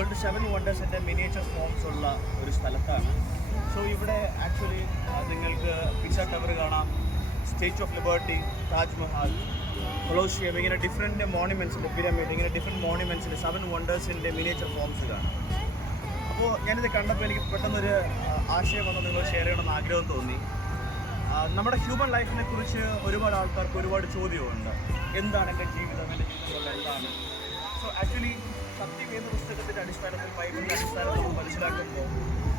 World 7 വണ്ടേഴ്സിൻ്റെ miniature forms ഉള്ള ഒരു സ്ഥലത്താണ്. സോ ഇവിടെ ആക്ച്വലി നിങ്ങൾക്ക് പിസ ടവർ കാണാം, statue of liberty, Taj Mahal, Colosseum, ഇങ്ങനെ ഡിഫറെൻറ്റ് മോണുമെൻറ്റ്സിൻ്റെ പിരമിഡ്, ഇങ്ങനെ ഡിഫറെൻറ്റ് മോണുമെൻറ്റ്സിൻ്റെ 7 വണ്ടേഴ്സിൻ്റെ മിനിയേച്ചർ ഫോംസ് കാണാം. അപ്പോൾ ഞാനിത് കണ്ടപ്പോൾ എനിക്ക് പെട്ടെന്നൊരു ആശയം വന്ന് നിങ്ങൾ ഷെയർ ചെയ്യണമെന്ന് ആഗ്രഹം തോന്നി. നമ്മുടെ ഹ്യൂമൻ ലൈഫിനെ കുറിച്ച് ഒരുപാട് ആൾക്കാർക്ക് ഒരുപാട് ചോദ്യമുണ്ട്. എന്താണ് എൻ്റെ ജീവിതം, എൻ്റെ ജീവിതം എന്താണ്? സോ ആക്ച്വലി സത്യവേദ പുസ്തകത്തിൻ്റെ അടിസ്ഥാനത്തിൽ, ബൈബിളിൻ്റെ അടിസ്ഥാനത്തിൽ മനസ്സിലാക്കുമ്പോൾ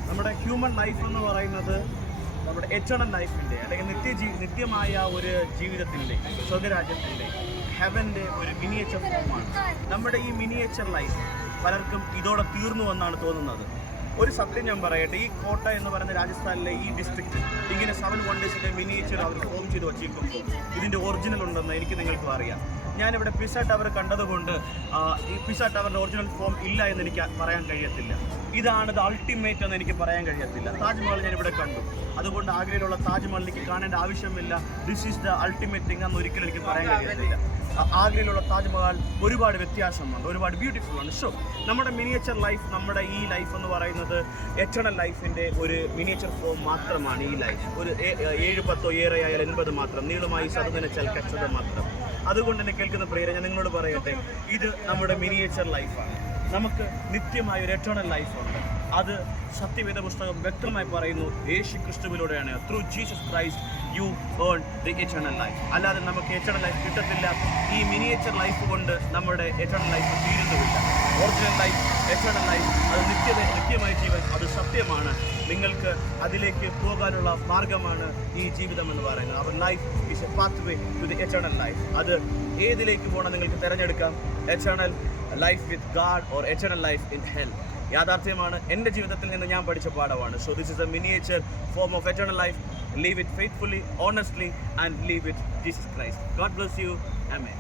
നമ്മുടെ ഹ്യൂമൻ ലൈഫ് എന്ന് പറയുന്നത് നമ്മുടെ എറ്റേണൽ ലൈഫിൻ്റെ അല്ലെങ്കിൽ നിത്യമായ ഒരു ജീവിതത്തിൻ്റെ, സ്വർഗരാജ്യത്തിൻ്റെ, ഹെവൻ്റെ ഒരു മിനിയേച്ചർ ഫോമാണ്. നമ്മുടെ ഈ മിനിയേച്ചർ ലൈഫ് പലർക്കും ഇതോടെ തീർന്നു എന്നാണ് തോന്നുന്നത്. ഒരു സത്യം ഞാൻ പറയട്ടെ, ഈ കോട്ട എന്ന് പറയുന്ന രാജസ്ഥാനിലെ ഈ ഡിസ്ട്രിക്റ്റ് ഇങ്ങനെ 7 വണ്ടേഴ്സിൻ്റെ മിനിയേച്ചർ അവർ ഫോം ചെയ്ത് വച്ചിരിക്കുമ്പോൾ ഇതിൻ്റെ ഒറിജിനൽ ഉണ്ടെന്ന് എനിക്ക് നിങ്ങൾക്കും അറിയാം. ഞാനിവിടെ പിസ ടവർ കണ്ടതുകൊണ്ട് ഈ പിസ ടവറിൻ്റെ ഒറിജിനൽ ഫോം ഇല്ല എന്ന് എനിക്ക് പറയാൻ കഴിയത്തില്ല. ഇതാണ് ദ അൾട്ടിമേറ്റ് എന്ന് എനിക്ക് പറയാൻ കഴിയത്തില്ല. താജ്മഹൽ ഞാനിവിടെ കണ്ടു, അതുകൊണ്ട് ആഗ്രയിലുള്ള താജ്മഹൽ എനിക്ക് കാണേണ്ട ആവശ്യമില്ല. This is the ultimate thing എന്ന് ഒരിക്കലും എനിക്ക് പറയാൻ കഴിയത്തില്ല. ആഗ്രയിലുള്ള താജ്മഹൽ ഒരുപാട് വ്യത്യാസമുണ്ട്, ഒരുപാട് ബ്യൂട്ടിഫുൾ ആണ്. സോ നമ്മുടെ മിനിയേച്ചർ ലൈഫ്, നമ്മുടെ ഈ ലൈഫ് എന്ന് പറയുന്നത് എറ്റേണൽ ലൈഫിൻ്റെ ഒരു മിനിയേച്ചർ ഫോം മാത്രമാണ്. ഈ ലൈഫ് ഒരു 7, 10 ഏറെയായാൽ 80 മാത്രം, നീളമായി സതുനച്ചാൽ കച്ചത് മാത്രം. അതുകൊണ്ട് തന്നെ കേൾക്കുന്ന പ്രിയരെ, ഞാൻ നിങ്ങളോട് പറയട്ടെ, ഇത് നമ്മുടെ മിനിയേച്ചർ ലൈഫാണ്. നമുക്ക് നിത്യമായ ഒരു എറ്റേണൽ ലൈഫുണ്ട്. അത് സത്യവേദ പുസ്തകം വ്യക്തമായി പറയുന്നു, യേശു ക്രിസ്തുവിലൂടെയാണ്. Through Jesus Christ you earn the eternal life. അല്ലാതെ നമുക്ക് എറ്റേണൽ ലൈഫ് കിട്ടത്തില്ല. ഈ മിനിയേച്ചർ ലൈഫ് കൊണ്ട് നമ്മുടെ എറ്റേണൽ ലൈഫ് തീരുന്നുമില്ല. ഒറിജിനൽ ലൈഫ്, എറ്റേണൽ ലൈഫ്, അത് നിത്യമായ ജീവൻ, അത് സത്യമാണ്. നിങ്ങൾക്ക് അതിലേക്ക് പോകാനുള്ള മാർഗമാണ് ഈ ജീവിതം എന്ന് പറയുന്നത്. അവർ life is a path way to the eternal life. അത് ഏതിലേക്ക് പോകണം നിങ്ങൾക്ക് തിരഞ്ഞെടുക്കാം. Eternal life with God or eternal life in hell. യാഥാർത്ഥ്യമാണ്, എൻ്റെ ജീവിതത്തിൽ നിന്ന് ഞാൻ പഠിച്ച പാഠമാണ്. So this is a miniature form of eternal life. Live it faithfully, honestly, and live with Jesus Christ. God bless you. Amen.